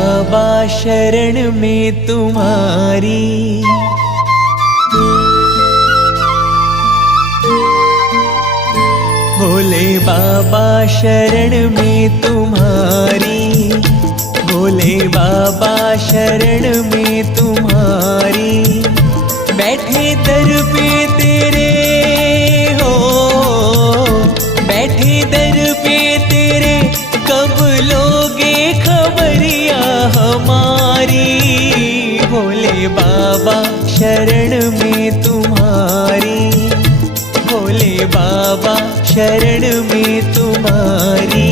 बाबा शरण में तुम्हारी। भोले बाबा शरण में तुम्हारी, भोले बाबा शरण में तुम्हारी। बैठे दर पे तेरे हो, बैठे दर पे तेरे, कब लोगे खबरिया हमारी। भोले बाबा शरण में तुम्हारी, भोले बाबा शरण में तुम्हारी।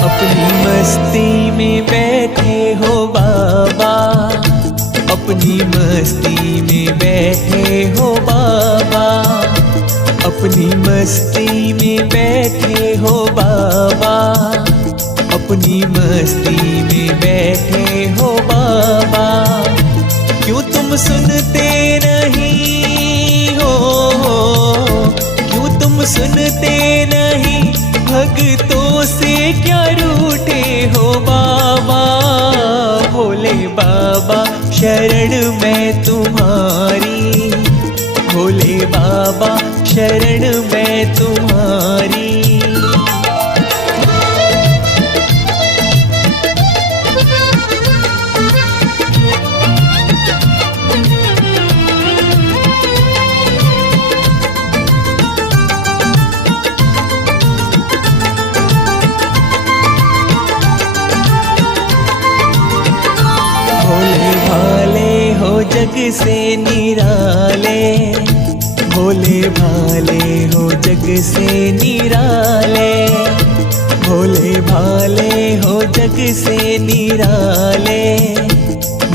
अपनी मस्ती में बैठे हो बाबा, अपनी मस्ती में बैठे हो बाबा, अपनी मस्ती में बैठे हो बाबा, अपनी मस्ती में बैठे हो बाबा। क्यों तुम सुनते नहीं हो, क्यों तुम सुनते नहीं, भक्तों से क्या रूठे हो बाबा। भोले बाबा शरण में तुम्हारी, भोले बाबा शरण में तुम्हारी। भोले भाले हो जग से निराले, भोले भाले हो जग से निराले, भोले भाले हो जग से निराले,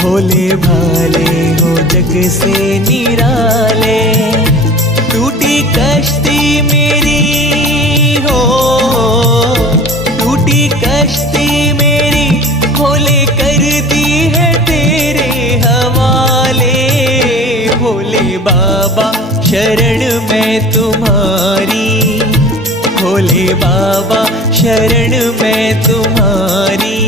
भोले भाले हो जग से निराले। टूटी कश्ती मेरी हो, टूटी कश्ती मेरी, भोले कर दी है तेरे हवाले। भोले बाबा शरण में तुम्हारी, भोले बाबा शरण में तुम्हारी।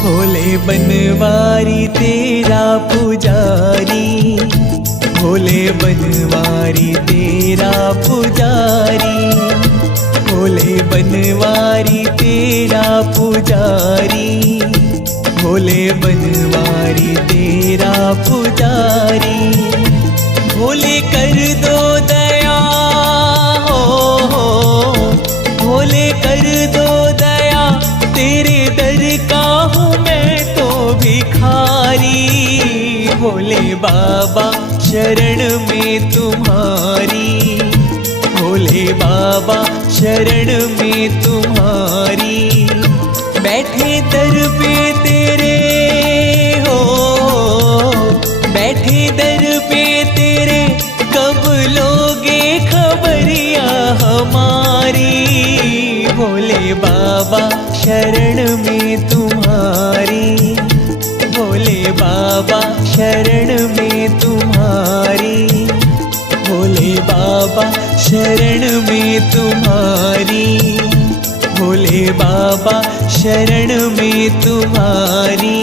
भोले बनवारी तेरा पुजारी, भोले बनवारी तेरा पुजारी, भोले बनवारी तेरा पुजारी, भोले बनवारी तेरा पुजारी। भोले कर दो दया हो, भोले कर दो दया, तेरे दर का हूँ मैं तो भिखारी। भोले बाबा शरण में तुम्हारी, भोले बाबा शरण में तुम्हारी। बैठे दर पे तेरे हो, बैठे दर पे तेरे, कब लोगे खबरिया हमारी। भोले बाबा शरण में तुम्हारी, भोले बाबा शरण में तुम्हारी, भोले बाबा शरण में तुम्हारी, भोले बाबा शरण में तुम्हारी।